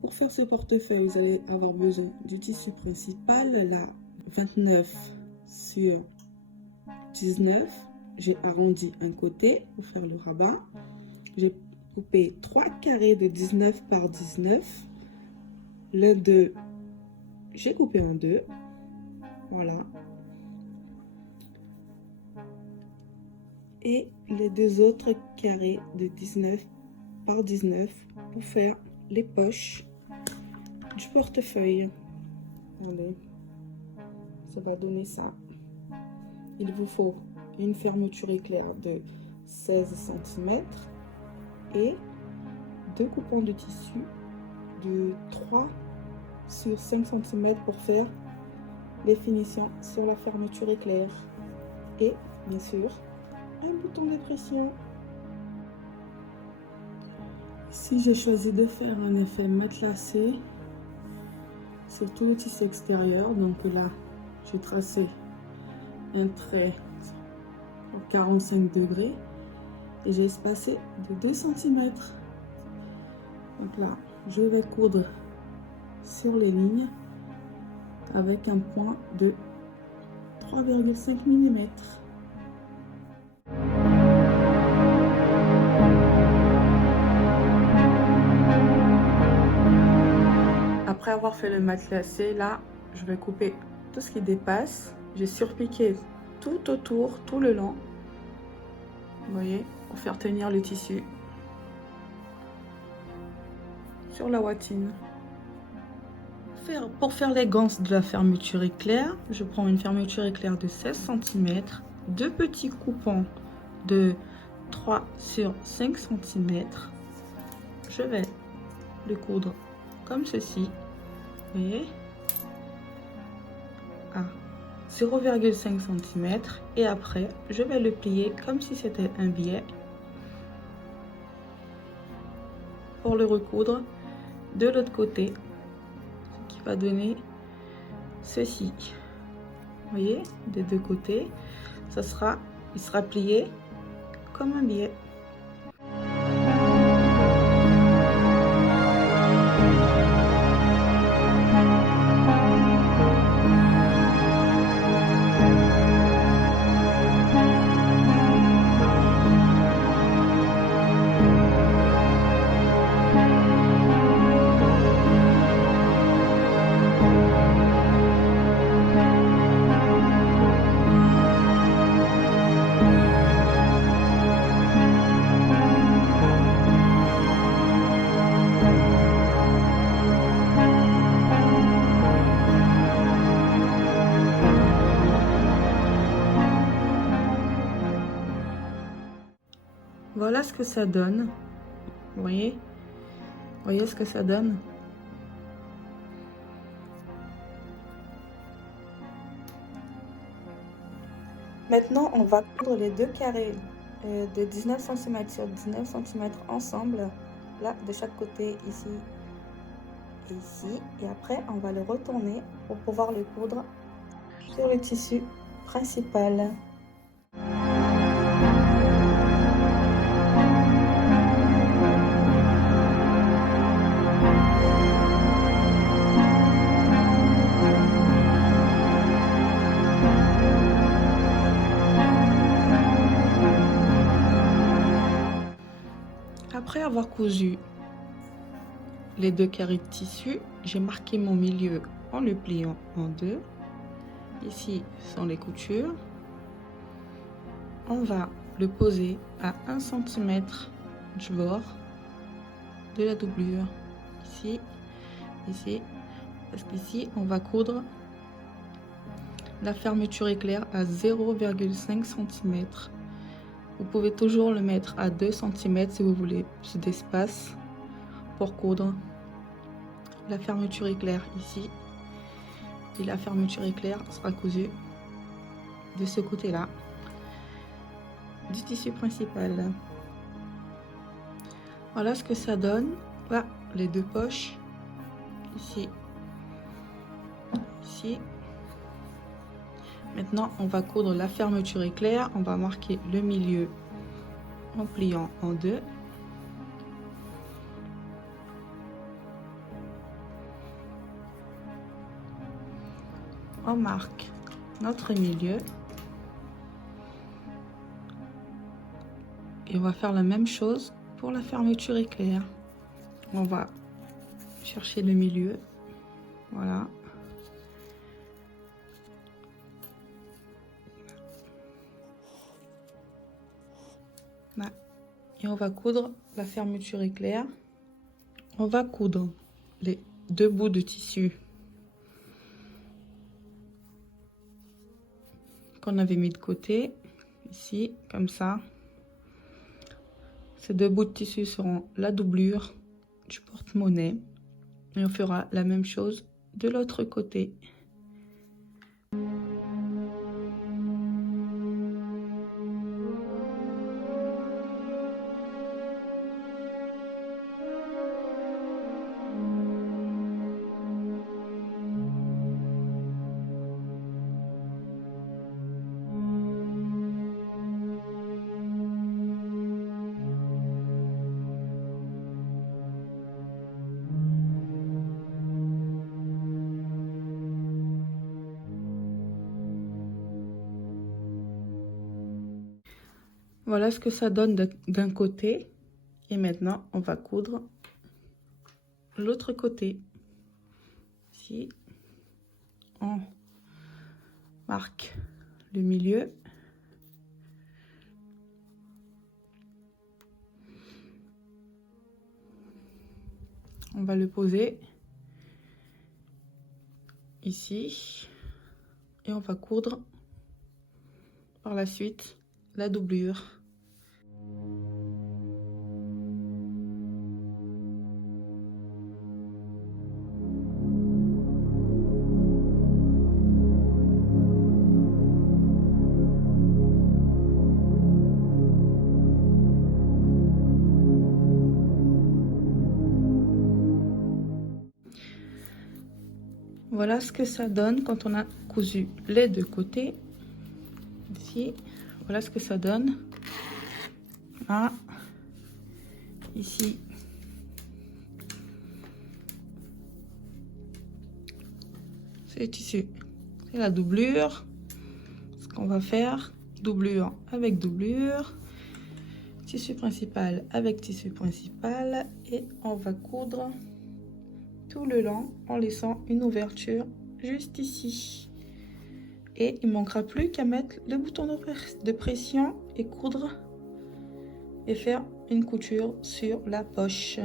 Pour faire ce portefeuille, vous allez avoir besoin du tissu principal, là, 29 sur 19. J'ai arrondi un côté pour faire le rabat. J'ai coupé 3 carrés de 19 par 19. L'un d'eux, j'ai coupé en deux. Voilà. Et les deux autres carrés de 19 par 19 pour faire les poches du portefeuille. Allez, ça va donner ça. Il vous faut une fermeture éclair de 16 cm et deux coupons de tissu de 3 sur 5 cm pour faire les finitions sur la fermeture éclair. Et bien sûr, un bouton de pression. Ici, j'ai choisi de faire un effet matelassé sur tout le tissu extérieur. Donc là, j'ai tracé un trait à 45 degrés et j'ai espacé de 2 cm. Donc là, je vais coudre sur les lignes avec un point de 3,5 mm. Après avoir fait le matelassé, là, je vais couper tout ce qui dépasse. J'ai surpiqué tout autour, tout le long. Vous voyez, pour faire tenir le tissu sur la watine. Pour faire les ganses de la fermeture éclair, je prends une fermeture éclair de 16 cm, deux petits coupons de 3 sur 5 cm. Je vais le coudre comme ceci, vous voyez, à 0,5 cm, et après je vais le plier comme si c'était un billet pour le recoudre de l'autre côté, ce qui va donner ceci. Vous voyez, des deux côtés, il sera plié comme un billet. Voilà ce que ça donne. Vous voyez ce que ça donne. Maintenant, on va coudre les deux carrés de 19 cm sur 19 cm ensemble, là, de chaque côté, ici et ici. Et après, on va le retourner pour pouvoir le coudre sur le tissu principal. Après avoir cousu les deux carrés de tissu, j'ai marqué mon milieu en le pliant en deux. Ici sont les coutures. On va le poser à 1 cm du bord de la doublure. Ici, ici, parce qu'ici on va coudre la fermeture éclair à 0,5 cm. Vous pouvez toujours le mettre à 2 cm si vous voulez plus d'espace pour coudre la fermeture éclair ici. Et la fermeture éclair sera cousue de ce côté-là du tissu principal. Voilà ce que ça donne. Là, les deux poches, ici, ici. Maintenant, on va coudre la fermeture éclair. On va marquer le milieu en pliant en deux. On marque notre milieu et on va faire la même chose pour la fermeture éclair. On va chercher le milieu, voilà. Là. Et on va coudre la fermeture éclair. On va coudre les deux bouts de tissu qu'on avait mis de côté, ici, comme ça. Ces deux bouts de tissu seront la doublure du porte-monnaie. Et on fera la même chose de l'autre côté. Voilà ce que ça donne d'un côté. Et maintenant, on va coudre l'autre côté. Ici, on marque le milieu. On va le poser ici. Et on va coudre par la suite la doublure. Voilà ce que ça donne quand on a cousu les deux côtés. Ici, voilà ce que ça donne. Là, ici. C'est le tissu, c'est la doublure. Ce qu'on va faire, doublure avec doublure, tissu principal avec tissu principal, et on va coudre tout le long en laissant une ouverture juste ici. Et il manquera plus qu'à mettre le bouton de pression et coudre et faire une couture sur la poche.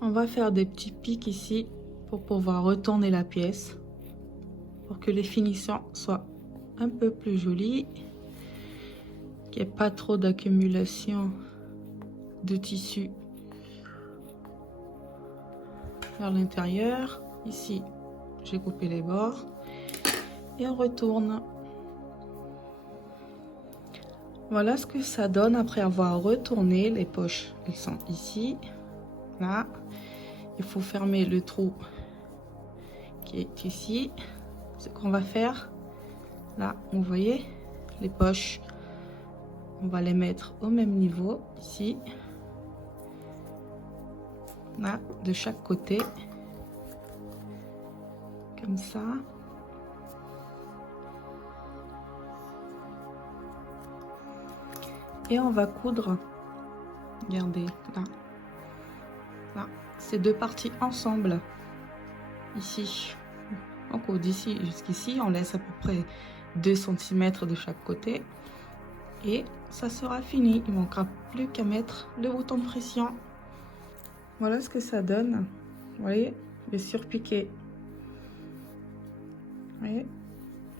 On va faire des petits pics ici pour pouvoir retourner la pièce, pour que les finitions soient un peu plus jolies, qu'il n'y ait pas trop d'accumulation de tissu vers l'intérieur. Ici, j'ai coupé les bords et on retourne. Voilà ce que ça donne après avoir retourné. Les poches, elles sont ici, là. Il faut fermer le trou qui est ici. Ce qu'on va faire, là, vous voyez, les poches, on va les mettre au même niveau, ici, là, de chaque côté, comme ça. Et on va coudre, regardez, là, là, ces deux parties ensemble, ici. On coud d'ici jusqu'ici, on laisse à peu près 2 cm de chaque côté. Et ça sera fini. Il manquera plus qu'à mettre le bouton de pression. Voilà ce que ça donne. Vous voyez, les surpiqués. Vous voyez,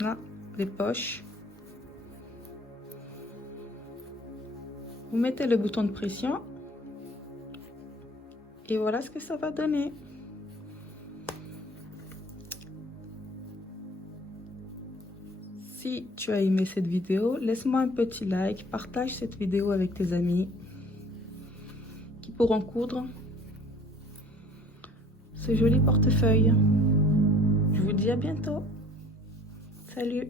là, les poches. Vous mettez le bouton de pression. Et voilà ce que ça va donner. Si tu as aimé cette vidéo, laisse-moi un petit like, partage cette vidéo avec tes amis qui pourront coudre ce joli portefeuille. Je vous dis à bientôt. Salut!